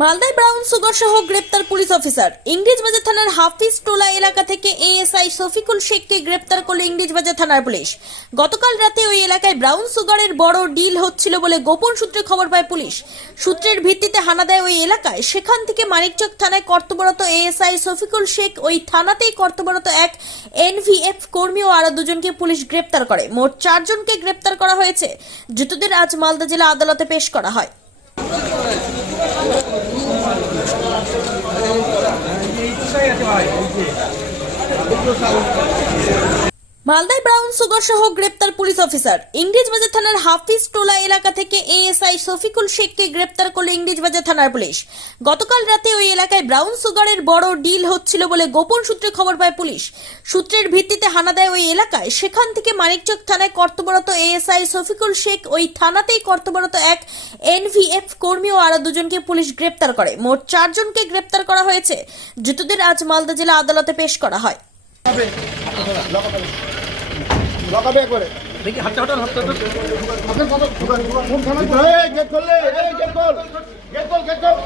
মালদায় brown sugar সহ গ্রেপ্তার পুলিশ অফিসার। ইংরেজবাজার থানার হাফিজ টোলা এলাকা থেকে এএসআই শফিকুল শেখকে গ্রেপ্তার করল ইংরেজবাজার থানার পুলিশ। গতকাল রাতে ওই এলাকায় ব্রাউন সুগারের বড় ডিল হচ্ছিল বলে গোপন সূত্রে খবর পায় পুলিশ। সূত্রের ভিত্তিতে হানা দেয় ওই এলাকায়। সেখান থেকে মানিকচক থানায় কর্তব্যরত এএসআই শফিকুল শেখ ওই থানাতেই কর্তব্যরত এক এনভিএফ কর্মী ও আরও দুজনকে পুলিশ গ্রেপ্তার করে। মোট চারজনকে গ্রেপ্তার করা হয়েছে। ধৃতদের আজ মালদা জেলা আদালতে পেশ করা হয়। আছে ভাই। মালদায় ব্রাউন সুগার সহ গ্রেপ্তার পুলিশ অফিসার। ইংরেজবাজার থানার হাফিজ টোলা এলাকা থেকে এএসআই শফিকুল শেখকে গ্রেপ্তার করল ইংরেজবাজার থানার পুলিশ। গতকাল রাতে ওই এলাকায় ব্রাউন সুগারের বড় ডিল হচ্ছিল বলে গোপন সূত্রে খবর পায় পুলিশ। সূত্রের ভিত্তিতে হানা দেয় ওই এলাকায়। সেখান থেকে মানিকচক থানায় কর্তব্যরত এএসআই শফিকুল শেখ ওই থানাতেই কর্তব্যরত এক এনভিএফ কর্মী ও আরও দুজনকে পুলিশ গ্রেপ্তার করে। মোট চারজনকে গ্রেপ্তার করা হয়েছে। ধৃতদের আজ মালদা জেলা আদালতে পেশ করা হয়। লকাবে একবারে দেখি হাতটা হটান হাতটা হটান। আপনার কত গেট করলে গেট কর গেট কর গেট কর